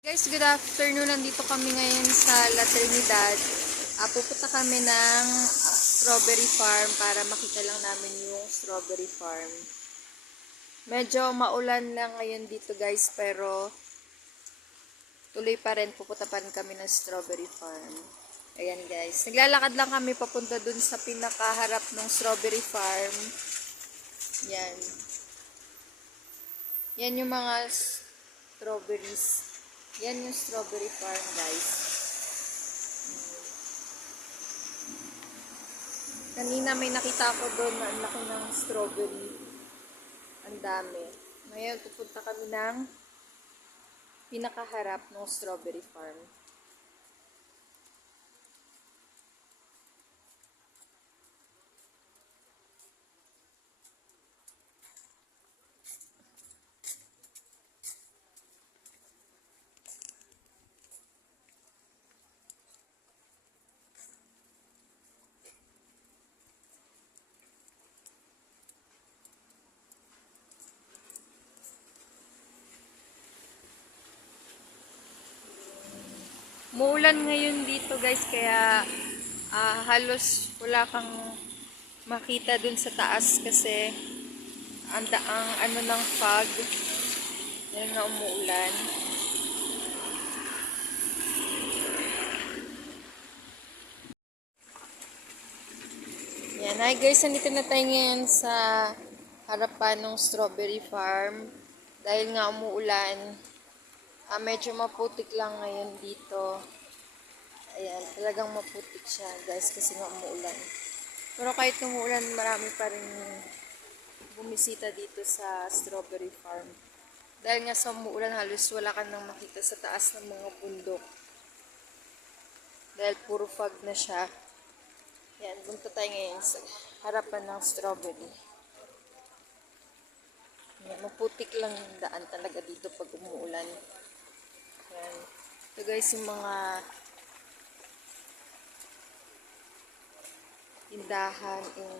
Guys, good afternoon. Nandito kami ngayon sa La Trinidad. Pupunta kami ng strawberry farm para makita lang namin yung strawberry farm. Medyo maulan lang ngayon dito guys, pero tuloy pa rin. Pupunta pa rin kami ng strawberry farm. Ayan guys. Naglalakad lang kami papunta dun sa pinakaharap ng strawberry farm. Yan. Yan yung mga strawberries. Yan yung strawberry farm, guys. Kanina may nakita ako doon na ang laki ng strawberry. Ang dami. Ngayon, pupunta kami ng pinakaharap ng strawberry farm. Muulan ngayon dito guys, kaya halos wala kang makita dun sa taas kasi ang ano ng fog. Yan na umuulan. Yan. Hi guys, nandito na tayo ngayon sa harapan ng strawberry farm. Dahil nga umuulan, medyo maputik lang ngayon dito. Ayan, talagang maputik siya guys kasi nga umuulan. Pero kahit umuulan, marami pa rin bumisita dito sa strawberry farm. Dahil nga sa umuulan, halos wala ka nang makita sa taas ng mga bundok. Dahil puro fog na siya. Yan, punta tayo ngayon sa harapan ng strawberry. Yan, maputik lang yung daan talaga dito pag umuulan. Yan. Ito guys yung mga tindahan in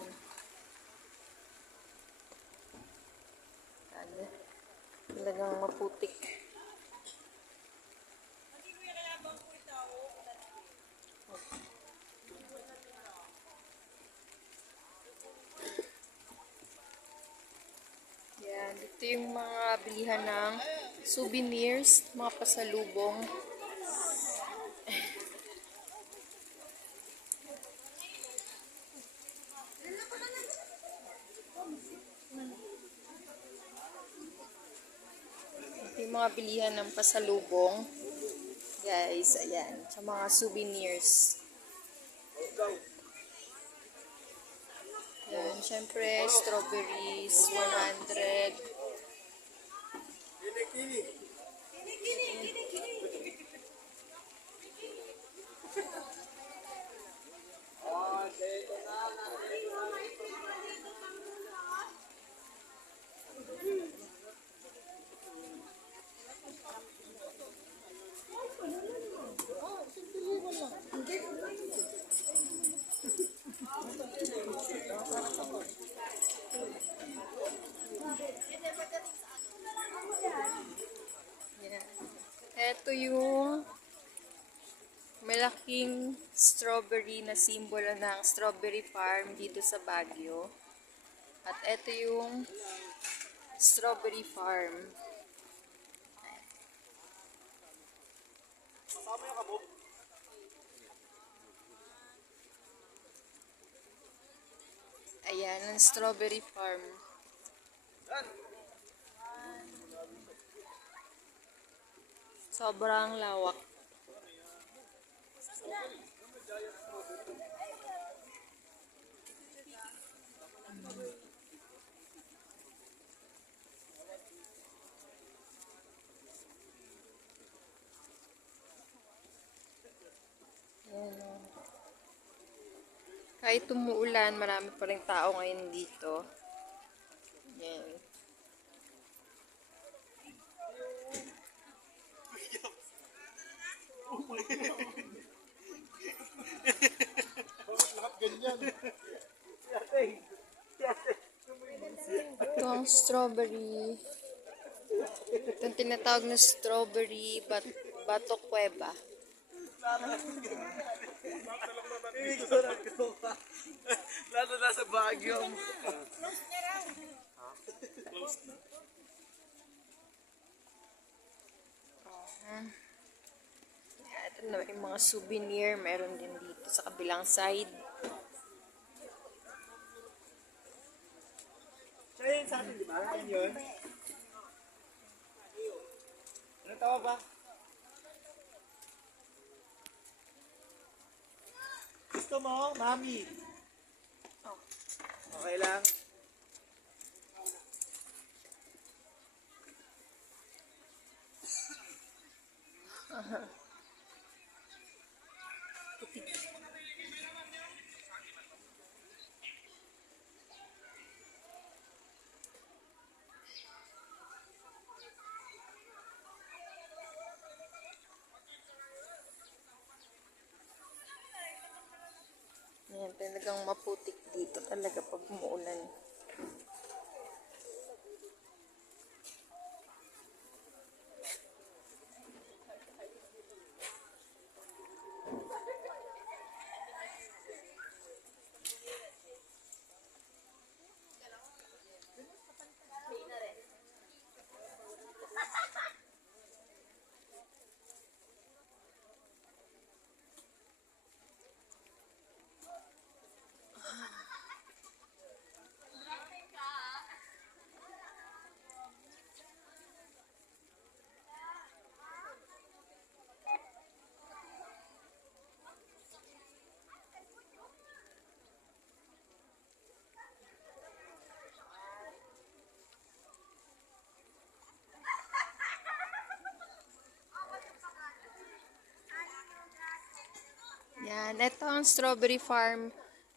ano, talagang maputik. Yan, dito yung mga bilihan ng souvenirs, mga pasalubong. Yung mga bilihan ng pasalubong. Guys, ayan. Sa mga souvenirs. Yan, syempre, strawberries, 100. Yan. Ito yung malaking strawberry na simbolo ng strawberry farm dito sa Baguio. At ito yung strawberry farm. Ayan, ang strawberry farm. Sobrang lawak. Ayan. Kahit umuulan, marami pa rin tao ngayon dito. Ayan. Ito ang strawberry. Itong tinatawag na strawberry Bato Cueva. Lalo na sa Baguio. Ito na yung mga souvenir. Meron din dito sa kabilang side. Siya yun sa atin, di ba? Yan yun. Ano tawag ba? Gusto mo, mami? Okay lang. Yan, talagang maputik dito talaga pag umuulan. Yan, ito ang strawberry farm,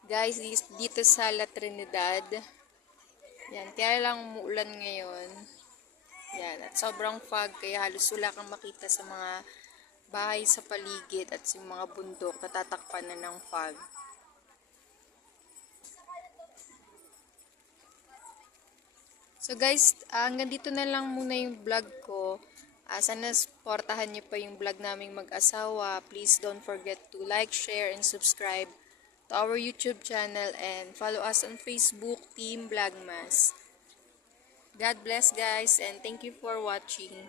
guys, dito sa La Trinidad. Yan, kaya lang umuulan ngayon. Yan, at sobrang fog, kaya halos wala kang makita sa mga bahay sa paligid at sa mga bundok, natatakpan na ng fog. So guys, hanggang dito na lang muna yung vlog ko. Sana supportahan niyo pa yung vlog naming mag-asawa. Please don't forget to like, share, and subscribe to our YouTube channel and follow us on Facebook, Team Vlogmas. God bless guys and thank you for watching.